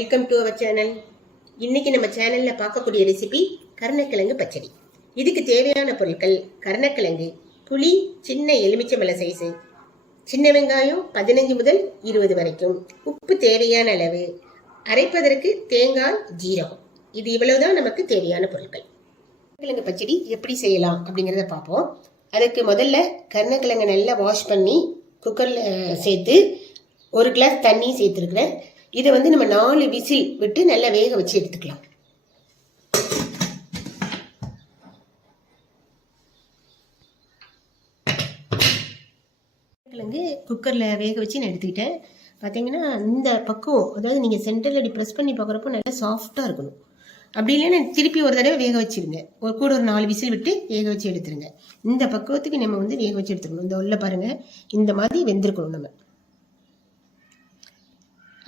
Welcome to our channel. இன்னைக்கு நம்ம சேனல்ல பார்க்கக்கூடிய ரெசிபி கருணைக்கிழங்கு பச்சடி. இதுக்கு தேவையான பொருட்கள் கருணைக்கிழங்கு, புளி சின்ன எலுமிச்சம்பழ சைஸு, சின்ன வெங்காயம் 15 முதல் 20 வரைக்கும், உப்பு தேவையான அளவு, அரைப்பதற்கு தேங்காய், ஜீரகம். இது இவ்வளவுதான் நமக்கு தேவையான பொருட்கள். கருணைக்கிழங்கு பச்சடி எப்படி செய்யலாம் அப்படிங்கிறத பார்ப்போம். அதுக்கு முதல்ல கருணைக்கிழங்கை நல்லா வாஷ் பண்ணி குக்கரில் சேர்த்து 1 கிளாஸ் தண்ணி சேர்த்துருக்குறேன். இதை நம்ம 4 விசில் விட்டு நல்லா வேக வச்சு எடுத்துக்கலாம். கிழங்கு குக்கரில் வேக வச்சு நான் எடுத்துக்கிட்டேன். பார்த்தீங்கன்னா இந்த பக்கம், அதாவது நீங்கள் சென்டரில் அப்படி ப்ரெஸ் பண்ணி பார்க்குறப்போ நல்லா சாஃப்டாக இருக்கணும். அப்படி இல்லைன்னா திருப்பி ஒரு தடவை வேக வச்சுருங்க. ஒரு 4 விசில் விட்டு வேக வச்சு எடுத்துருங்க. இந்த பக்குவத்துக்கு நம்ம வேக வச்சு எடுத்துக்கணும். இந்த உள்ள பாருங்கள், இந்த மாதிரி வெந்திருக்கணும். நம்ம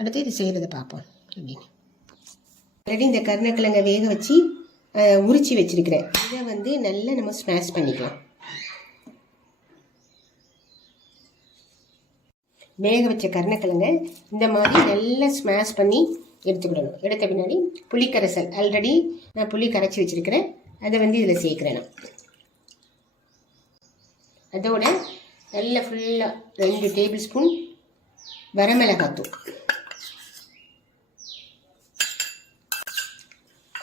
அடுத்து இது செய்கிறத பார்ப்போம். அப்படின்னு ஆல்ரெடி இந்த கருணைக்கிழங்கை வேக வச்சு உரிச்சு வச்சிருக்கிறேன். இதை நல்லா நம்ம ஸ்மாஷ் பண்ணிக்கலாம். வேக வச்ச கருணைக்கிழங்கை இந்த மாதிரி நல்லா ஸ்மாஷ் பண்ணி எடுத்துக்கிடணும். எடுத்த பின்னாடி புளிக்கரைசல், ஆல்ரெடி நான் புளி கரைச்சி வச்சிருக்கிறேன், அதை இதில் சேர்க்குறேன். நான் அதோட நல்லா ஃபுல்லாக 2 டேபிள் ஸ்பூன் வரமிளகாத்தூள்,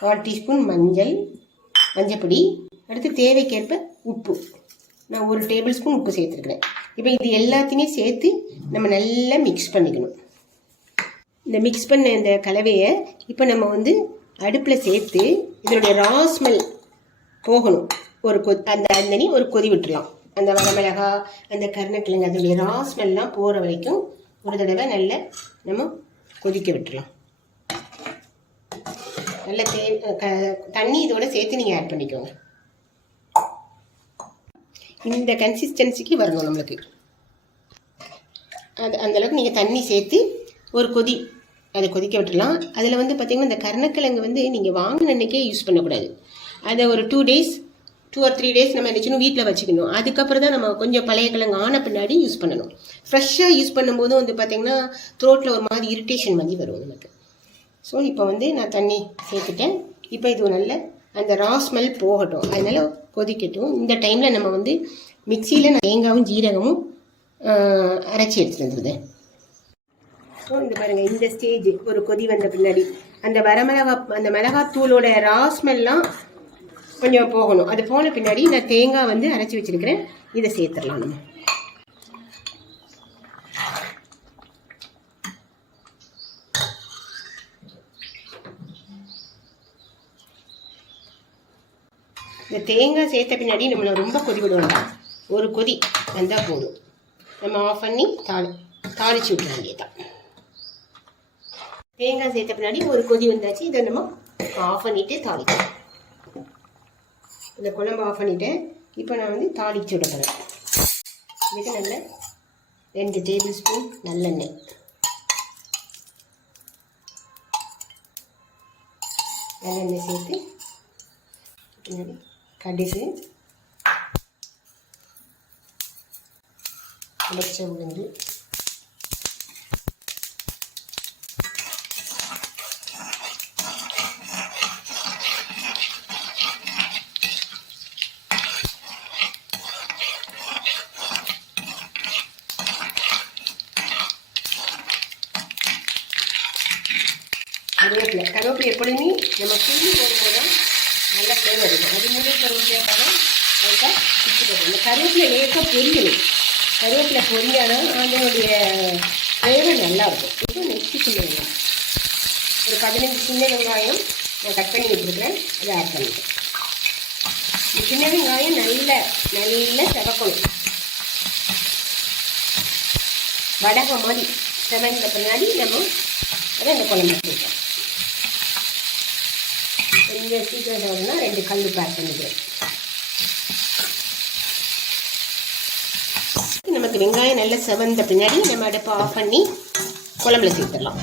1/4 டீஸ்பூன் மஞ்சப்பொடி, அடுத்து தேவைக்கேற்ப உப்பு. நான் 1 டேபிள் ஸ்பூன் உப்பு சேர்த்துருக்குறேன். இப்போ இது எல்லாத்தையுமே சேர்த்து நம்ம நல்லா மிக்ஸ் பண்ணிக்கணும். இந்த மிக்ஸ் பண்ண இந்த கலவையை இப்போ நம்ம அடுப்பில் சேர்த்து இதனுடைய ரா ஸ்மெல் போகணும். ஒரு கொதி விட்டுடலாம். அந்த வரமிளகா, அந்த கருணைக்கிழங்கு, அதனுடைய ரா ஸ்மெல்லாம் போகிற வரைக்கும் ஒரு தடவை நல்லா நம்ம கொதிக்க விட்டுடலாம். நல்ல தண்ணி இதோட சேர்த்து நீங்கள் ஆட் பண்ணிக்கோங்க. இந்த கன்சிஸ்டன்சிக்கு வரணும் நம்மளுக்கு. அந்தளவுக்கு நீங்கள் தண்ணி சேர்த்து ஒரு கொதி அதை கொதிக்க விட்டுடலாம். அதில் பார்த்தீங்கன்னா இந்த கருணைக்கிழங்கு நீங்கள் வாங்கின அன்றைக்கே யூஸ் பண்ணக்கூடாது. அதை ஒரு 2 or 3 டேஸ் நம்ம நினச்சினும் வீட்டில் வச்சுக்கணும். அதுக்கப்புறம் தான் நம்ம கொஞ்சம் பழைய கிழங்கு ஆன பின்னாடி யூஸ் பண்ணணும். ஃப்ரெஷ்ஷாக யூஸ் பண்ணும்போது பார்த்தீங்கன்னா த்ரோட்டில் ஒரு மாதிரி இரிட்டேஷன் மாதிரி வரும் நமக்கு. ஸோ இப்போ நான் தண்ணி சேர்த்துட்டேன். இப்போ இது நல்ல அந்த ரா ஸ்மெல் போகட்டும், அதனால் கொதிக்கட்டும். இந்த டைமில் நம்ம மிக்சியில் நான் தேங்காயும் ஜீரகமும் அரைச்சி எடுத்துகிட்டு வந்துடுதேன். ஸோ இந்த பாருங்கள், இந்த ஸ்டேஜ் ஒரு கொதி வந்த பின்னாடி அந்த மிளகாத்தூளோட ரா ஸ்மெல்லாம் கொஞ்சம் போகணும். அது போன பின்னாடி நான் தேங்காய் அரைச்சி வச்சுருக்கிறேன், இதை சேர்த்துடலாம். நம்ம இந்த தேங்காய் சேர்த்த பின்னாடி நம்மளை ரொம்ப கொதி விட வேண்டாம். ஒரு கொதி வந்தால் போதும். நம்ம ஆஃப் பண்ணி தாளிச்சு விட்டுற வேண்டியதான். தேங்காய் சேர்த்த பின்னாடி ஒரு கொதி வந்தாச்சு. இதை நம்ம ஆஃப் பண்ணிவிட்டு தாளிக்கலாம். இந்த குழம்பு ஆஃப் பண்ணிவிட்டேன். இப்போ நான் தாளிச்சு விட போகிறேன். இதுக்கு நல்ல 2 டேபிள் ஸ்பூன் நல்லெண்ணெய், சேர்த்து பின்னாடி கடுகு, உடைச்ச உளுந்து, கருவேப்பிலை எப்பொழுதுமே நம்ம கிள்ளி போடும்போது தான் நல்ல ஃப்ளேவர் இருக்கும். அது மூணு கருவேப்பிலையாக பார்த்தா அதுக்காக பிச்சு போடணும். இந்த கருவேப்பிலை லேசாக பொரியணும். கருவேப்பிலை பொரிஞ்சாலும் அதனுடைய ஃப்ளேவர் நல்லாயிருக்கும். இது நெக்ஸ்ட்டு சின்ன வெங்காயம், ஒரு 15 சின்ன வெங்காயம் நான் கட் பண்ணி வச்சுருக்கிறேன், அதை ஆட் பண்ணிட்டேன். இந்த சின்ன வெங்காயம் நல்லா செவக்கணும். வடகை மாதிரி செவந்த பின்னாடி நம்ம அதை இந்த குழம்பு வச்சுருக்கோம். இந்த சீக்கிரம் வேணும்னா 2 கல் பேக் பண்ணிக்கிறேன். நமக்கு வெங்காயம் நல்லா செவந்த பின்னாடி நம்ம அடுப்பை ஆஃப் பண்ணி குழம்புல சேர்த்துடலாம்.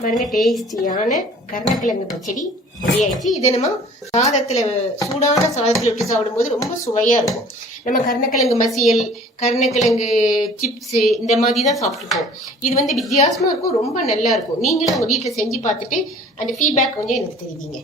பாருங்க, டேஸ்டியான கருணக்கிழங்கு பச்சடி ரெடி ஆயிடுச்சு. இதை நம்ம சூடான சாதத்தில் விட்டு சாப்பிடும்போது ரொம்ப சுவையா இருக்கும். நம்ம கருணக்கிழங்கு மசியல், கருணக்கிழங்கு சிப்ஸு இந்த மாதிரி தான் சாப்பிட்டுப்போம். இது வந்து வித்தியாசமா இருக்கும், ரொம்ப நல்லா இருக்கும். நீங்களும் உங்க வீட்டில் செஞ்சு பார்த்துட்டு அந்த ஃபீட்பேக் கொஞ்சம் எனக்கு தெரிவிங்க.